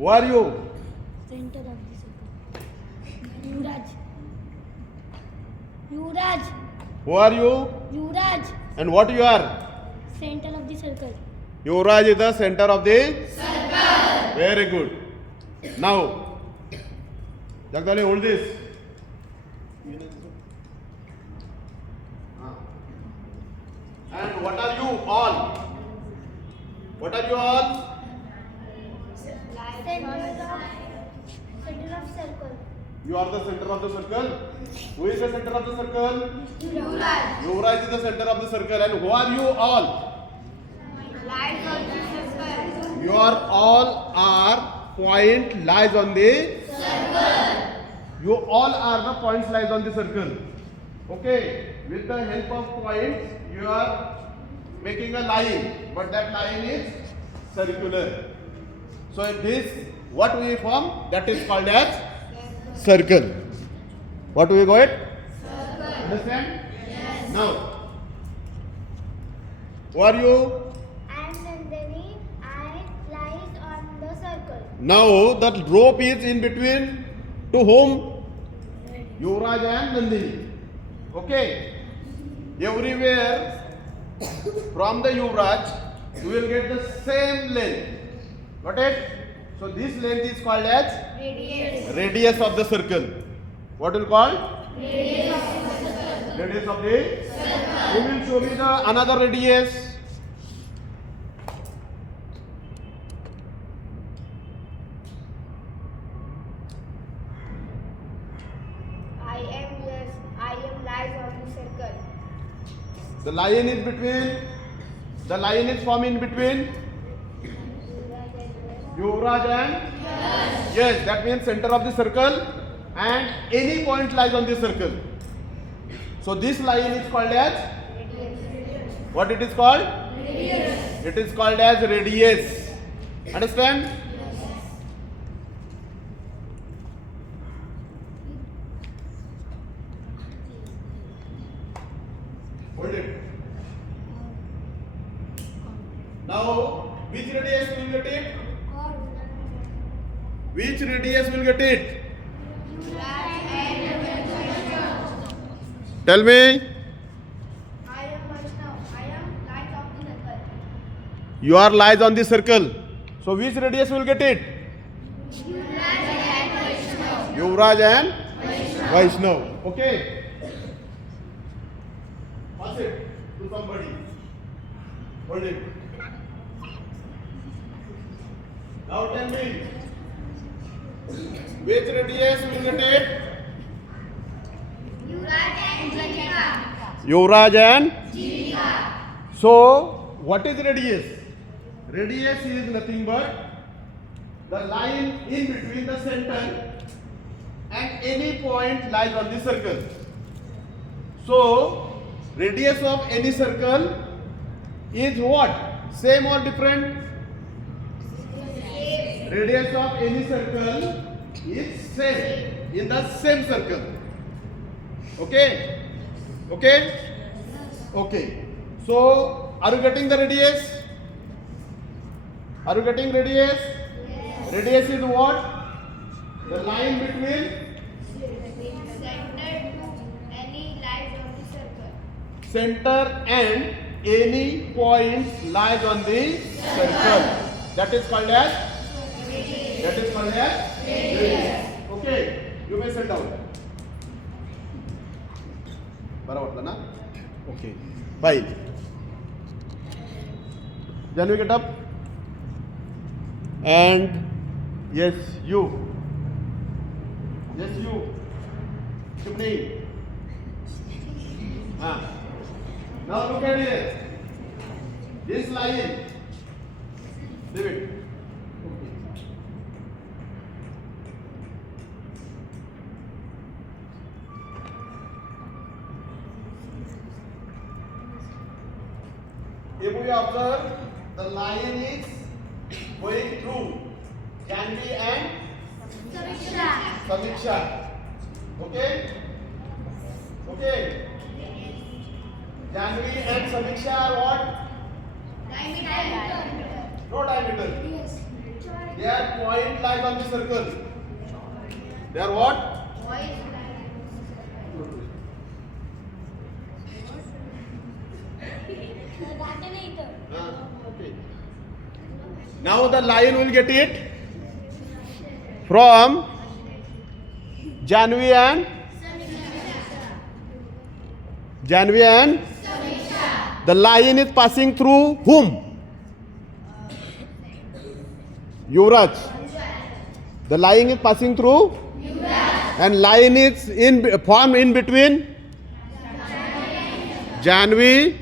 Who are you? Center of the circle. Yuvraj. Yuvraj. Who are you? Yuvraj. And what you are? Center of the circle. Yuvraj is the center of the circle. Very good. Now, Jagdali, hold this. And what are you all? What are you all? Center of circle. You are the center of the circle. Who is the center of the circle? Yuvraj. Yuvraj is the center of the circle. And who are you all? Lies on the circle. You are all are point lies on the circle. You all are the points lies on the circle. Okay. With the help of points, you are making a line, but that line is circular. So this what we form, that is called as circle. What do we got? Circle. Understand? Yes. Now, who are you? I am Nandini. I lies on the circle. Now the rope is in between to whom? Yuvraj and Nandini. Okay. Everywhere from the Yuvraj, you will get the same length. Got it? So this length is called as radius of the circle. What will call? Radius of the circle. Who will show me the another radius? I am lies on the circle. The line is between. The line is formed in between Yuvraj and yes, that means center of the circle and any point lies on the circle. So this line is called as what it is called? Radius. It is called as radius. Understand? Hold it. Now, which radius will get it? Which radius will get it? Tell me. I am Vaishnav. I am lies of the circle. You are lies on the circle. So which radius will get it? Yuvraj and Vaishnav. Okay. Pass it to somebody. Hold it. Now tell me. Which radius will get it? Yuvraj and Jeevika. So, what is radius? Radius is nothing but the line in between the center and any point lies on the circle. So, radius of any circle is what? Same or different? Radius of any circle is same in the same circle. Okay? Okay? Okay. So, are you getting the radius? Are you getting radius? Yes. Radius is what? The line between center and any point lies on the circle. That is called as radius. Okay, you may sit down. बरा वाटलं ना? Okay. Bye. Janvi, get up. And yes, you. Yes, you. Shubni. Now look at it. This line. Leave it. If we observe, the line is going through Janvi and Samiksha. Okay? Okay. Janvi and Samiksha are what? Diameter. No diameter. Yes. Their point lies on the circle. They are what? Okay. Now the line will get it from Janvi and the line is passing through whom? Yuvraj. The line is passing through and line is formed in between Janvi.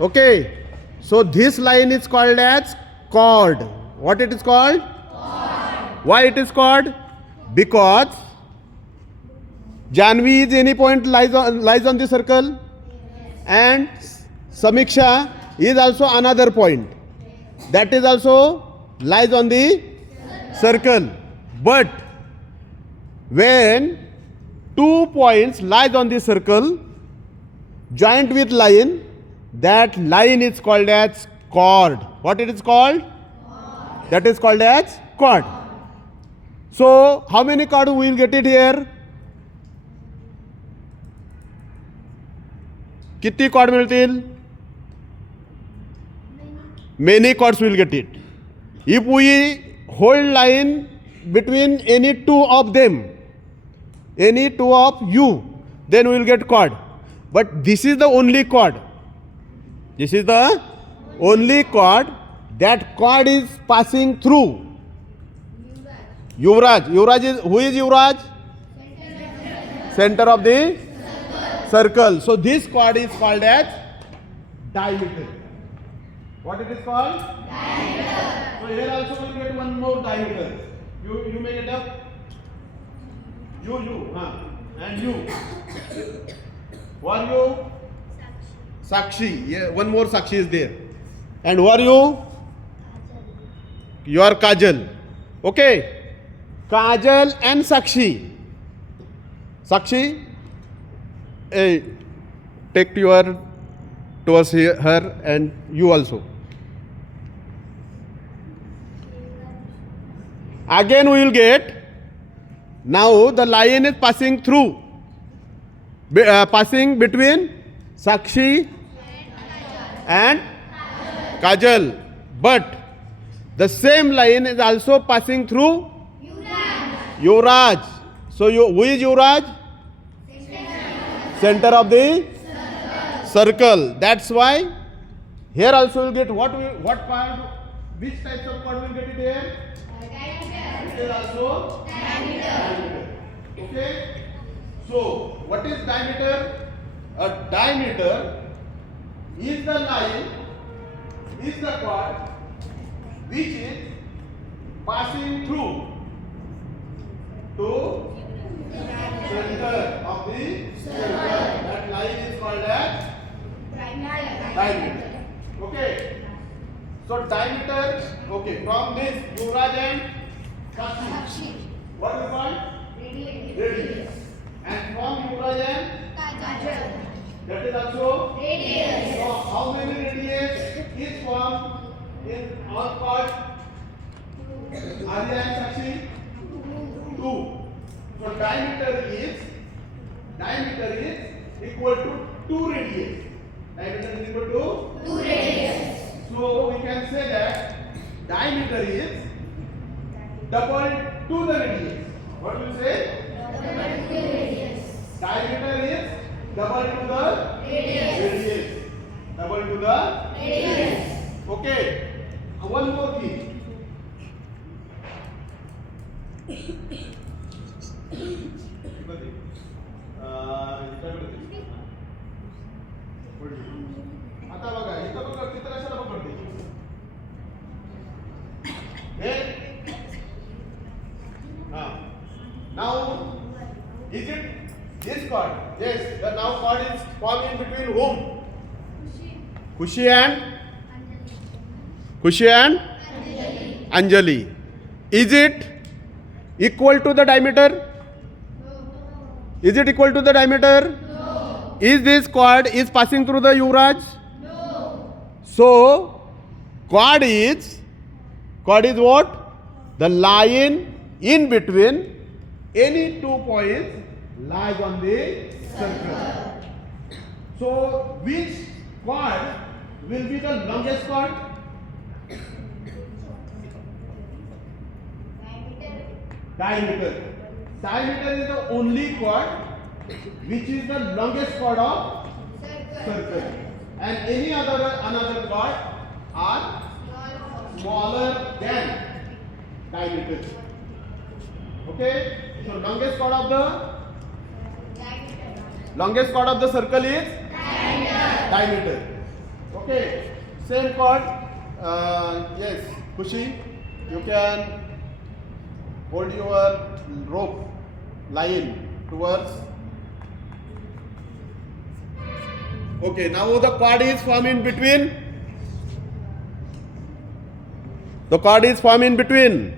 Okay. So this line is called as chord. What it is called? Why it is called? Because Janvi is any point lies on the circle and Samiksha is also another point. That is also lies on the circle. But when 2 points lies on the circle joined with line, that line is called as chord. What it is called? That is called as chord. So how many chords we will get it here? कितनी chord मिळतील? Many chords will get it. If we hold line between any two of them, any two of you, then we will get chord. But this is the only chord. This is the only chord. That chord is passing through Yuvraj. Yuvraj is, who is Yuvraj? Center of the circle. So this chord is called as diameter. What it is called? Diameter. So here also we will get one more diameter. You make it up. You, and you. Who are you? Sakshi. Yeah, one more Sakshi is there. And who are you? You are Kajal. Okay. Kajal and Sakshi. Sakshi, take your towards her and you also. Again we will get, now the line is passing through, passing between Sakshi and Kajal. But the same line is also passing through Yuvraj. So who is Yuvraj? Center of the circle. That's why here also will get what part, which types of chord will get it here? It is also diameter. Okay. So what is diameter? A diameter is the line, is the chord which is passing through to center of the circle. That line is called as diameter. Okay. So diameter, okay, from this Yuvraj and Sakshi. What is called? Radius. And from Yuvraj and Kajal. That is also radius. So how many radius is formed in all chords? Arya and Sakshi? 2. So diameter is equal to 2 radius. Diameter is equal to 2 radius. So we can say that diameter is double to the radius. What do you say? Double to the radius. Diameter is double to the radius. Double to the radius. Okay. One more thing. आता बघा इथं बघा चित्र कशाला पकडते हे now is it this chord? Yes, the now chord is formed in between whom? Khushi and Anjali. Is it equal to the diameter? Is it equal to the diameter? No. Is this chord is passing through the Yuvraj? No. So chord is Chord is what? The line in between any 2 points lies on the circle. So which chord will be the longest chord? Diameter. Diameter is the only chord which is the longest chord of circle. And any another chord are smaller than diameter. Okay? So longest chord of the circle is diameter. Okay? Same chord. Yes, Kushi, you can hold your rope line towards. Okay, now the chord is formed in between. The chord is formed in between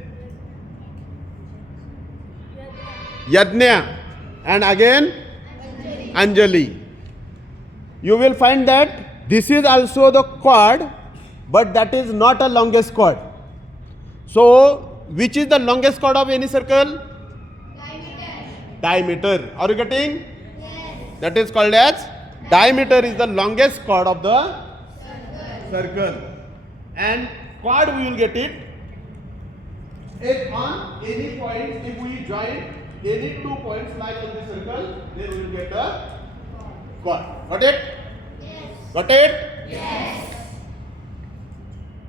Yajna and again Anjali. You will find that this is also the chord, but that is not a longest chord. So, which is the longest chord of any circle? Diameter. Are you getting? Yes. That is called as diameter is the longest chord of the circle. And chord we will get it if on any point, if we join any 2 points like on the circle, then we will get a chord. Got it? Yes. Got it? Yes.